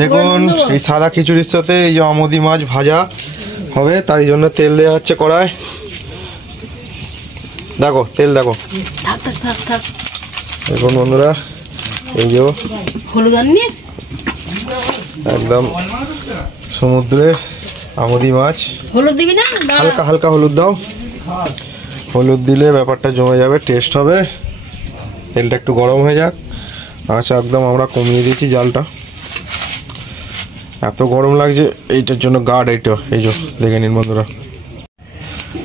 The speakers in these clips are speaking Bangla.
দেখুন এই সাদা খিচুড়ির সাথে এই যে আমুদি মাছ ভাজা হবে, তার জন্য তেল দেওয়া হচ্ছে কড়ায়। দেখো তেল দেখো, দেখুন বন্ধুরা এই যে হলুদ আনিস, একদম সমুদ্রের আমুদি মাছ। হলুদ দিবি না? হালকা হালকা হলুদ দাও, হলুদ দিলে ব্যাপারটা জমে যাবে, টেস্ট হবে। তেলটা একটু গরম হয়ে যাক। আচ্ছা একদম আমরা কমিয়ে দিয়েছি জালটা, এত গরম লাগছে এইটার জন্য গার্ড। এইটা এই যে দেখে নিন বন্ধুরা।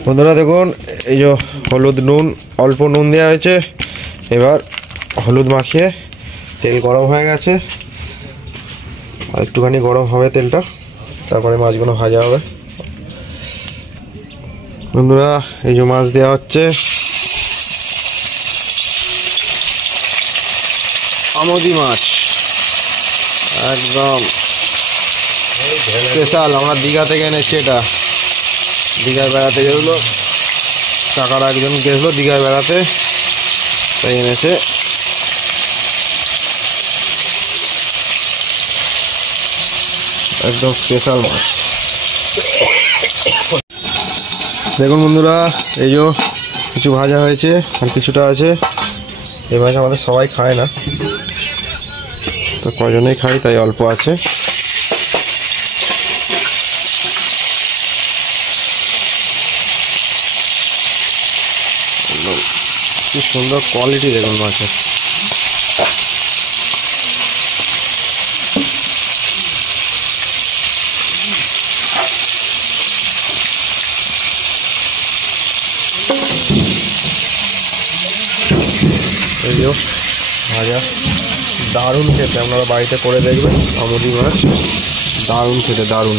বন্ধুরা দেখুন এই যে হলুদ নুন, অল্প নুন দেওয়া হয়েছে। এবার হলুদ মাখিয়ে তেল গরম হয়ে গেছে, আর একটুখানি গরম হবে তেলটা, তারপরে মাছগুলো ভাজা হবে। বন্ধুরা এই যে মাছ দেওয়া হচ্ছে, আমুদি মাছ একদম স্পেশাল, আমরা দীঘা থেকে এনেছি। এটা দীঘায় বেড়াতে গেছিলো, কাকারা একজন গেছিলো দীঘায় বেড়াতে, তাই এনেছে। একদম স্পেশাল মাছ। দেখুন বন্ধুরা এই যে কিছু ভাজা হয়েছে আর কিছুটা আছে। এই মাছ আমাদের সবাই খায় না, তো কজনেই খাই তাই অল্প আছে। কি সুন্দর কোয়ালিটি দেখুন মাছের। এই যে ভাজা, দারুণ খেতে, আপনারা বাড়িতে করে দেখবেন। আমুদি মাছ দারুণ খেতে, দারুণ।